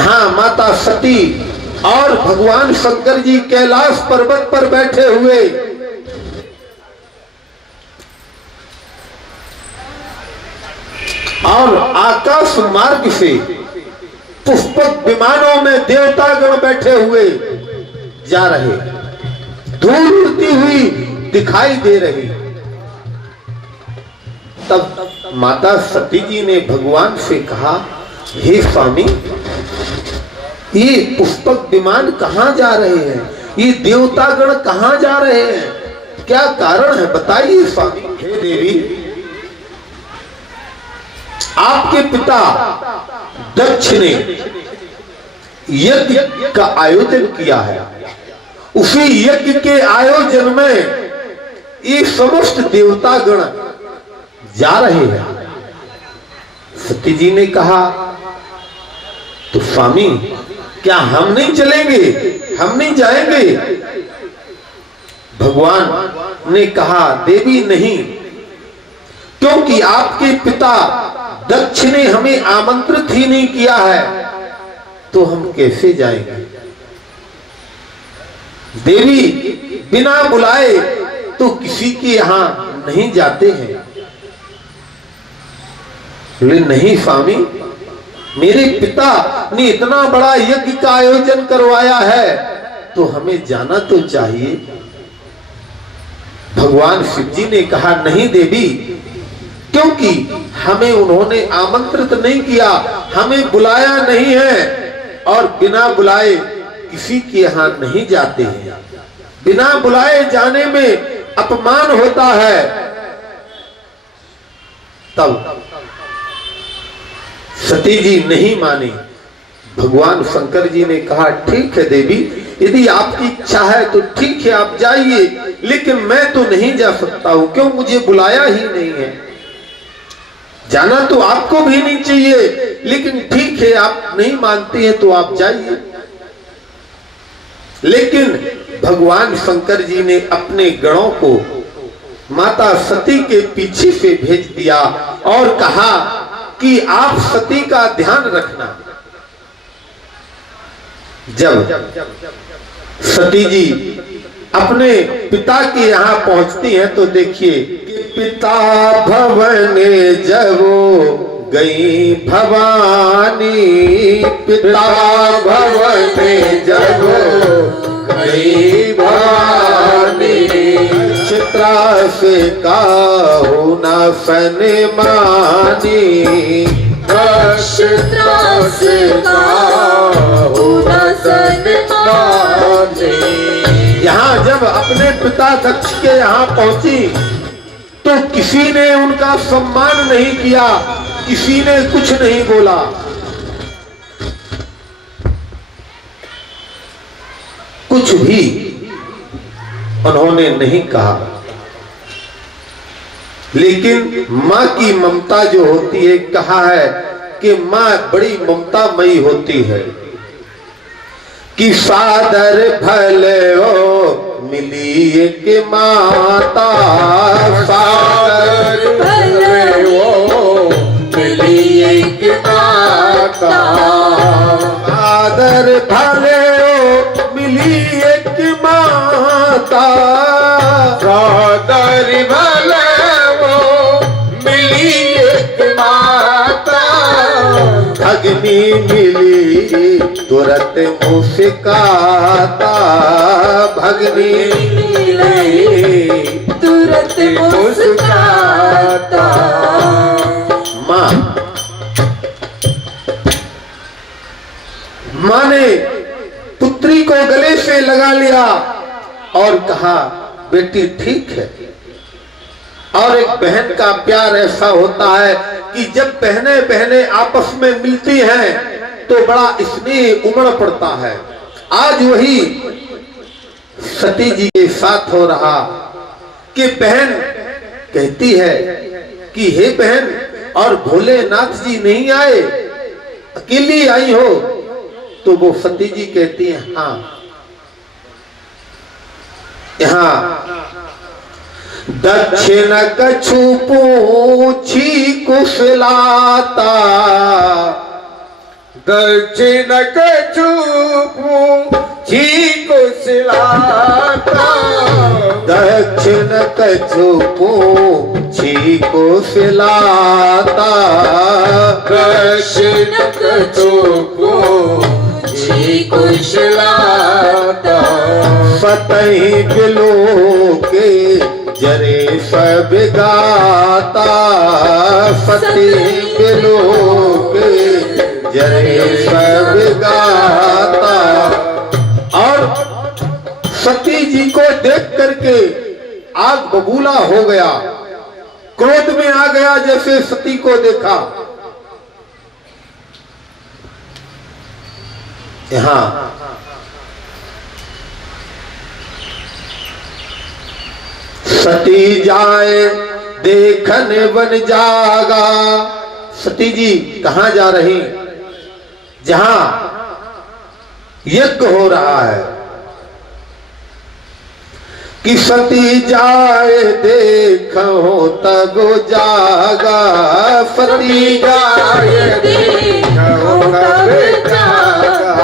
यहाँ माता सती और भगवान शंकर जी कैलाश पर्वत पर बैठे हुए और आकाश मार्ग से पुष्पक विमानों में देवतागण बैठे हुए जा रहे, धूल उड़ती हुई दिखाई दे रही। तब माता सती जी ने भगवान से कहा, हे स्वामी, ये पुष्पक विमान कहां जा रहे हैं? ये देवतागण कहां जा रहे हैं? क्या कारण है, बताइए स्वामी। हे देवी, आपके पिता दक्ष ने यज्ञ का आयोजन किया है। उसी यज्ञ के आयोजन में ये समस्त देवतागण जा रहे हैं। सती जी ने कहा, तो स्वामी क्या हम नहीं चलेंगे, हम नहीं जाएंगे? भगवान ने कहा, देवी नहीं, क्योंकि आपके पिता दक्ष ने हमें आमंत्रित ही नहीं किया है, तो हम कैसे जाएंगे? देवी, बिना बुलाए तो किसी के यहां नहीं जाते हैं। बोले, नहीं स्वामी, मेरे पिता ने इतना बड़ा यज्ञ का आयोजन करवाया है, तो हमें जाना तो चाहिए। भगवान शिव जी ने कहा, नहीं देवी, क्योंकि हमें उन्होंने आमंत्रित नहीं किया, हमें बुलाया नहीं है, और बिना बुलाए किसी के यहां नहीं जाते हैं। बिना बुलाए जाने में अपमान होता है। तब सती जी नहीं मानी। भगवान शंकर जी ने कहा, ठीक है देवी, यदि आपकी इच्छा है तो ठीक है, आप जाइए, लेकिन मैं तो नहीं जा सकता हूं, क्यों? मुझे बुलाया ही नहीं है। जाना तो आपको भी नहीं चाहिए, लेकिन ठीक है, आप नहीं मानती हैं तो आप जाइए। लेकिन भगवान शंकर जी ने अपने गणों को माता सती के पीछे से भेज दिया और कहा कि आप सती का ध्यान रखना। जब सती जी अपने पिता के यहाँ पहुंचती हैं तो देखिए कि पिता भवन जब गई भवानी, पिता भवन जब गई भवानी, चित्रा से काहू न सनमानी, चित्रा से काहू न सनमानी। यहाँ जब अपने पिता दक्ष के यहाँ पहुंची तो किसी ने उनका सम्मान नहीं किया, किसी ने कुछ नहीं बोला। कुछ भी उन्होंने नहीं कहा। लेकिन माँ की ममता जो होती है, कहा है कि माँ बड़ी ममतामयी होती है कि सादर भले हो मिली एक माता, सादर भले हो मिली एक माता, सादर भले हो मिली एक माता, सादर भले हो मिली एक माता, भगनी मिली तुरंत मुस्काता, भगनी मिली तुरंत मुस्काता। माँ ने पुत्री को गले से लगा लिया और कहा, बेटी ठीक है। और एक बहन का प्यार ऐसा होता है कि जब बहनें बहनें आपस में मिलती हैं तो बड़ा स्नेह उमड़ पड़ता है। आज वही सती जी के साथ हो रहा कि बहन कहती है कि हे बहन, और भोलेनाथ जी नहीं आए, अकेली आई हो? तो वो सती जी कहती है, हाँ। यहाँ दक्षिण कछु पूछी कुशलाता, दक्षिण कछु पूछी कुशलाता, दक्षिण कछु पूछी कुशलाता, दक्षिण कछु पूछी कुशलाता, सतही बिलो के जरे सब गाता, सतही बिलो के जरे सब गाता। और सती जी को देख करके आग बबूला हो गया, क्रोध में आ गया जैसे सती को देखा। यहां सती जाए देखन बन जागा। सती जी कहां जा रही? जहां यज्ञ हो रहा है। कि सती जाए देखो तब जागा, सती जाए देखो तब जागा,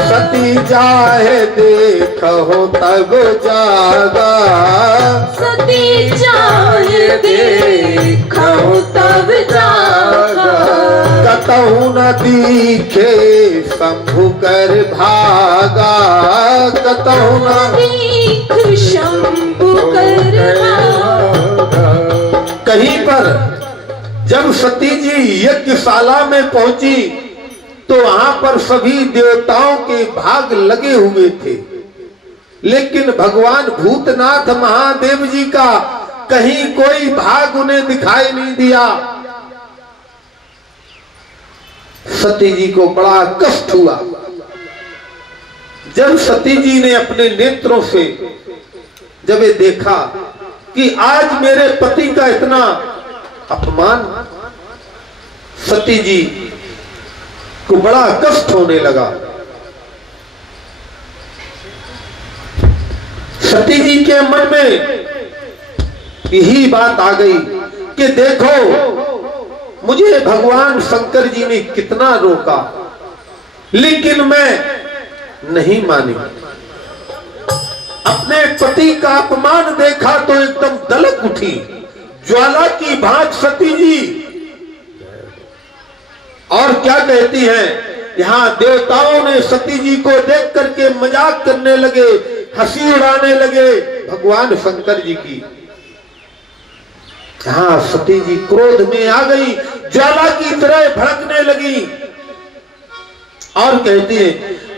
सती जाए देखो तब जागा, सती जाए देखो तब जागा। कतहु न दिखे शंभु कर भागा, कतहु न दिखे शंभु कर भागा। कहीं पर जब सती जी यज्ञशाला में पहुंची तो वहां पर सभी देवताओं के भाग लगे हुए थे, लेकिन भगवान भूतनाथ महादेव जी का कहीं कोई भाग उन्हें दिखाई नहीं दिया। सती जी को बड़ा कष्ट हुआ जब सती जी ने अपने नेत्रों से जब ये देखा कि आज मेरे पति का इतना अपमान। सती जी को बड़ा कष्ट होने लगा। सती जी के मन में यही बात आ गई कि देखो मुझे भगवान शंकर जी ने कितना रोका, लेकिन मैं नहीं मानी। अपने पति का अपमान देखा तो एकदम दलक उठी, ज्वाला की भांति सती जी। और क्या कहती हैं, यहाँ देवताओं ने सती जी को देख करके मजाक करने लगे, हंसी उड़ाने लगे भगवान शंकर जी की। हाँ, सती जी क्रोध में आ गई, ज्वाला की तरह भड़कने लगी और कहती है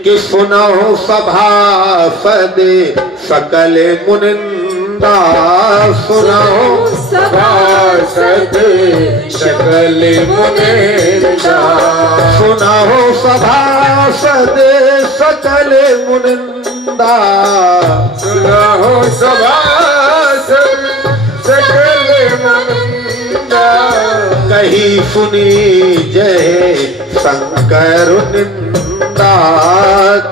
कि सुनाओ सभासद सकल मुनिंदा, सुनाओ सभासद सकल मुनिंदा, सुनाओ सभासद सकल मुनिंदा, सुनाओ सभासद सकल मुनिंदा, कही सुनी जय शंकर निंदा,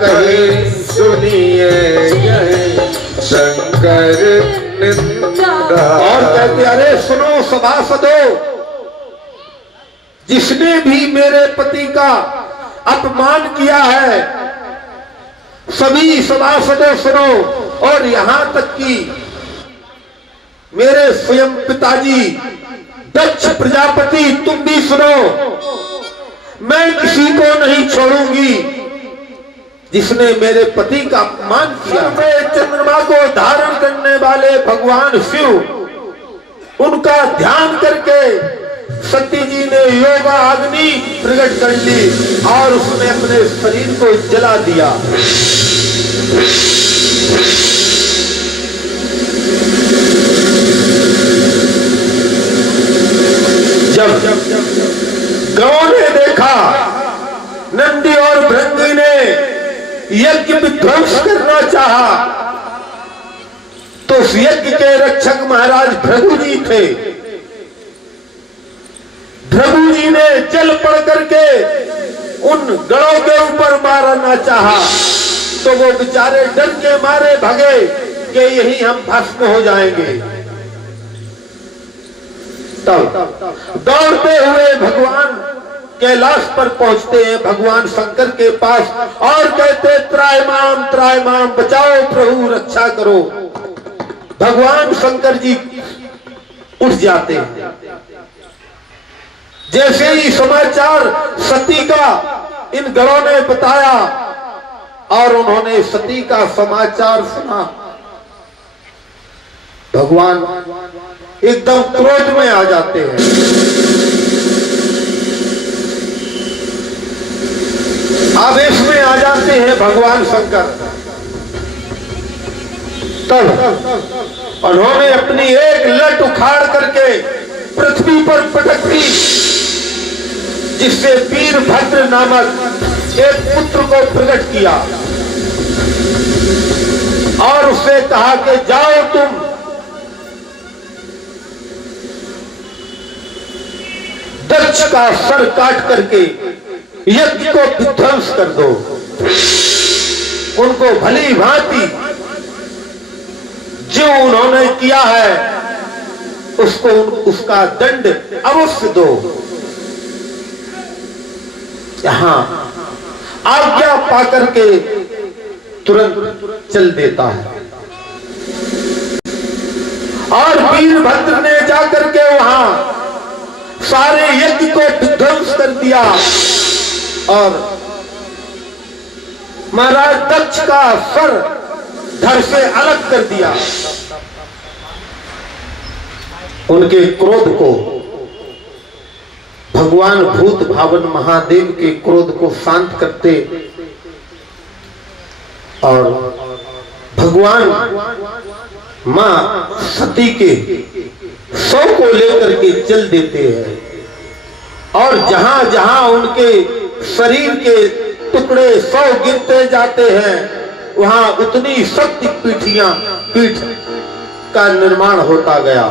कही सुनिए जय शंकर निंदा। और कहते अरे सुनो सभासदों, जिसने भी मेरे पति का अपमान किया है सभी सभासदों सुनो, और यहां तक कि मेरे स्वयं पिताजी दक्ष प्रजापति तुम भी सुनो, मैं किसी को नहीं छोड़ूंगी जिसने मेरे पति का अपमान किया। चंद्रमा को धारण करने वाले भगवान शिव, उनका ध्यान करके सती जी ने योगा अग्नि प्रकट कर ली और उसने अपने शरीर को जला दिया। जब गौ ने देखा नंदी और भृंगी ने यज्ञ विध्वंस करना चाहा, तो उस यज्ञ के रक्षक महाराज भृगु जी थे। भृगु जी ने जल पड़ करके उन गणों के ऊपर मारना चाहा, तो वो बेचारे डर के मारे भगे कि यही हम भस्म हो जाएंगे। तब दौड़ते हुए भगवान कैलाश पर पहुंचते हैं भगवान शंकर के पास और कहते त्रायमाम बचाओ प्रभु रक्षा करो। भगवान शंकर जी उठ जाते हैं। जैसे ही समाचार सती का इन गणों ने बताया और उन्होंने सती का समाचार सुना, भगवान एकदम क्रोध में आ जाते हैं। आवेश में आ जाते हैं भगवान शंकर। तब उन्होंने अपनी एक लट उखाड़ करके पृथ्वी पर पटक दी, जिससे वीरभद्र नामक एक पुत्र को प्रकट किया और उससे कहा कि जाओ तुम दक्ष का सर काट करके यज्ञ को विध्वंस कर दो। उनको भली भांति जो उन्होंने किया है उसको उसका दंड अवश्य दो। यहां आज्ञा पाकर के तुरंत चल देता है और वीरभद्र ने जाकर के वहां सारे यज्ञ को विध्वंस कर दिया और महाराज दक्ष का सर धड़ से अलग कर दिया। उनके क्रोध को भगवान भूत भावन महादेव के क्रोध को शांत करते और भगवान मां सती के शव को लेकर के चल देते हैं और जहां जहां उनके शरीर के टुकड़े शव गिरते जाते हैं वहां उतनी शक्ति पीठ का निर्माण होता गया।